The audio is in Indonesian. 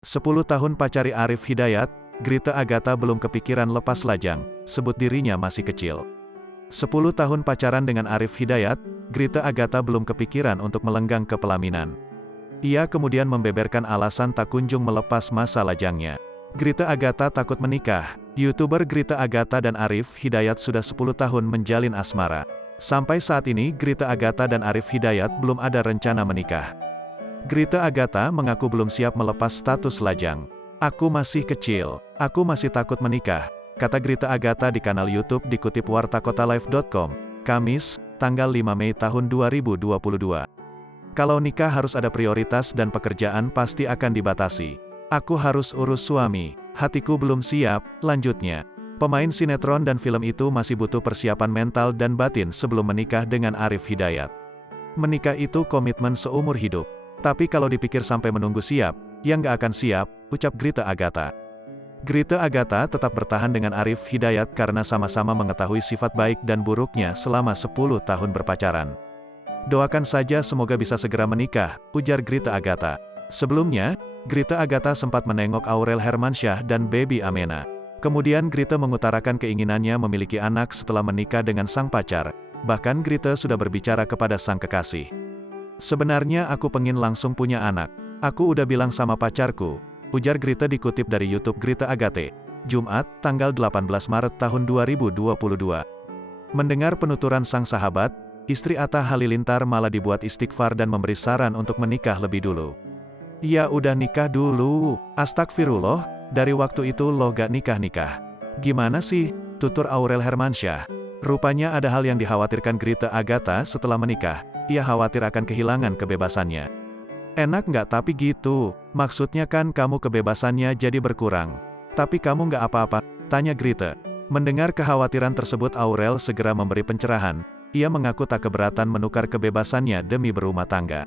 10 tahun pacari Arif Hidayat, Grita Agatha belum kepikiran lepas lajang, sebut dirinya masih kecil. 10 tahun pacaran dengan Arif Hidayat, Grita Agatha belum kepikiran untuk melenggang ke pelaminan. Ia kemudian membeberkan alasan tak kunjung melepas masa lajangnya. Grita Agatha takut menikah. YouTuber Grita Agatha dan Arif Hidayat sudah 10 tahun menjalin asmara. Sampai saat ini Grita Agatha dan Arif Hidayat belum ada rencana menikah. Grita Agatha mengaku belum siap melepas status lajang. "Aku masih kecil, aku masih takut menikah," kata Grita Agatha di kanal YouTube dikutip wartakotalive.com, Kamis, tanggal 5 Mei tahun 2022. "Kalau nikah harus ada prioritas dan pekerjaan pasti akan dibatasi. Aku harus urus suami, hatiku belum siap," lanjutnya. Pemain sinetron dan film itu masih butuh persiapan mental dan batin sebelum menikah dengan Arif Hidayat. Menikah itu komitmen seumur hidup. Tapi kalau dipikir sampai menunggu siap, ya nggak akan siap, ucap Grita Agatha. Grita Agatha tetap bertahan dengan Arif Hidayat karena sama-sama mengetahui sifat baik dan buruknya selama 10 tahun berpacaran. "Doakan saja semoga bisa segera menikah," ujar Grita Agatha. Sebelumnya, Grita Agatha sempat menengok Aurel Hermansyah dan Baby Amena. Kemudian Grita mengutarakan keinginannya memiliki anak setelah menikah dengan sang pacar. Bahkan Grita sudah berbicara kepada sang kekasih. "Sebenarnya aku pengen langsung punya anak. Aku udah bilang sama pacarku," ujar Grita dikutip dari YouTube Grita Agatha. Jumat, tanggal 18 Maret tahun 2022. Mendengar penuturan sang sahabat, istri Atta Halilintar malah dibuat istighfar dan memberi saran untuk menikah lebih dulu. "Ya udah nikah dulu, astagfirullah, dari waktu itu lo gak nikah-nikah. Gimana sih?" tutur Aurel Hermansyah. Rupanya ada hal yang dikhawatirkan Grita Agatha setelah menikah. Ia khawatir akan kehilangan kebebasannya. "Enak nggak tapi gitu, maksudnya kan kamu kebebasannya jadi berkurang. Tapi kamu nggak apa-apa?" tanya Grita. Mendengar kekhawatiran tersebut Aurel segera memberi pencerahan. Ia mengaku tak keberatan menukar kebebasannya demi berumah tangga.